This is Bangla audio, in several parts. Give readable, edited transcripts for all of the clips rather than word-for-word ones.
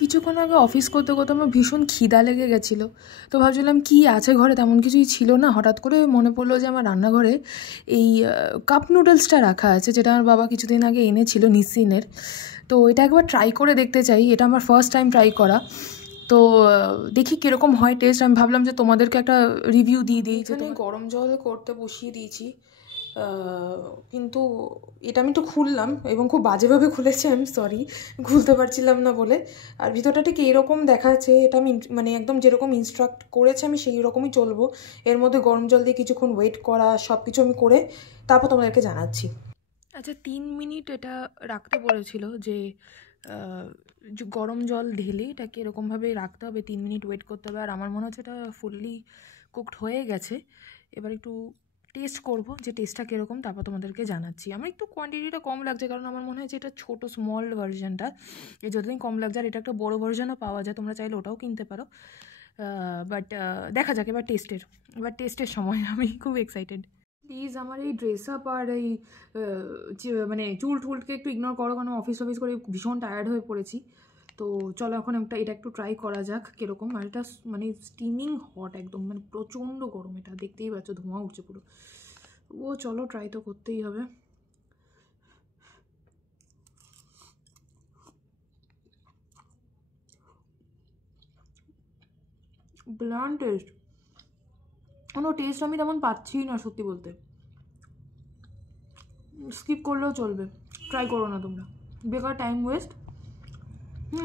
কিছুক্ষণ আগে অফিস করতে করতে আমার ভীষণ খিদা লেগে গেছিলো, তো ভাবছিলাম কি আছে ঘরে, তেমন কিছুই ছিল না। হঠাৎ করে মনে পড়লো যে আমার রান্নাঘরে এই কাপ নুডলসটা রাখা আছে, যেটা আমার বাবা কিছুদিন আগে এনেছিল নিসিনের। তো এটা একবার ট্রাই করে দেখতে চাই, এটা আমার ফার্স্ট টাইম ট্রাই করা। তো দেখি কীরকম হয় টেস্ট। আমি ভাবলাম যে তোমাদেরকে একটা রিভিউ দিয়ে দিই। এখানে গরম জল করতে বসিয়ে দিয়েছি, কিন্তু এটা আমি তো খুললাম এবং খুব বাজেভাবে খুলেছি, আমি সরি, খুলতে পারছিলাম না বলে। আর ভিতরটা ঠিক এইরকম দেখাচ্ছে, এটা আমি মানে একদম যেরকম ইনস্ট্রাক্ট করেছে আমি সেই রকমই চলবো। এর মধ্যে গরম জল দিয়ে কিছুক্ষণ ওয়েট করা, সব কিছু আমি করে তারপর তোমাদেরকে জানাচ্ছি। আচ্ছা, 3 মিনিট এটা রাখতে বলেছিল যে গরম জল ঢেলে এটাকে এরকমভাবে রাখতে হবে, 3 মিনিট ওয়েট করতে হবে। আর আমার মনে হচ্ছে এটা ফুললি কুকড হয়ে গেছে। এবার একটু টেস্ট করব যে টেস্টটা কীরকম, তারপর তোমাদেরকে জানাচ্ছি। আমার একটু কোয়ান্টিটিটা কম লাগছে, কারণ আমার মনে হয় যে এটা ছোটো স্মল ভার্জনটা, এই যতদিন কম লাগছে। আর এটা একটা বড়ো ভার্জনও পাওয়া যায়, তোমরা চাইলে ওটাও কিনতে পারো। বাট দেখা যাক এবার টেস্টের সময়। আমি খুব এক্সাইটেড। প্লিজ আমার এই ড্রেস আপ আর এই মানে চুল টুলকে একটু ইগনোর করো, কারণ অফিস করে ভীষণ টায়ার্ড হয়ে পড়েছি। তো চলো এখন এটা একটু ট্রাই করা যাক কীরকম। আর এটা মানে স্টিমিং হট একদম, মানে প্রচণ্ড গরম, এটা দেখতেই পাচ্ছ ধোঁয়া উঠছে পুরো। ও চলো ট্রাই তো করতেই হবে। ব্লান্ট টেস্ট, কোনো টেস্ট আমি তেমন পাচ্ছি না সত্যি বলতে। স্কিপ করলেও চলবে, ট্রাই করো না তোমরা, বেকার টাইম ওয়েস্ট।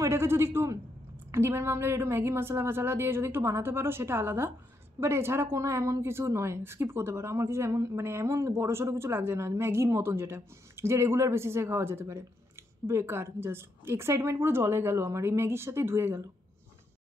এটাকে যদি একটু ডিমের মামলের একটু ম্যাগি মশলা ফাসালা দিয়ে যদি একটু বানাতে পারো সেটা আলাদা, বাট এছাড়া কোনো এমন কিছু নয়, স্কিপ করতে পারো। আমার কিছু এমন বড়ো সড়ো কিছু লাগছে না, ম্যাগির মতন যেটা যে রেগুলার বেসিসে খাওয়া যেতে পারে। বেকার, জাস্ট এক্সাইটমেন্ট পুরো জলে গেল আমার, এই ম্যাগির সাথেই ধুয়ে গেল।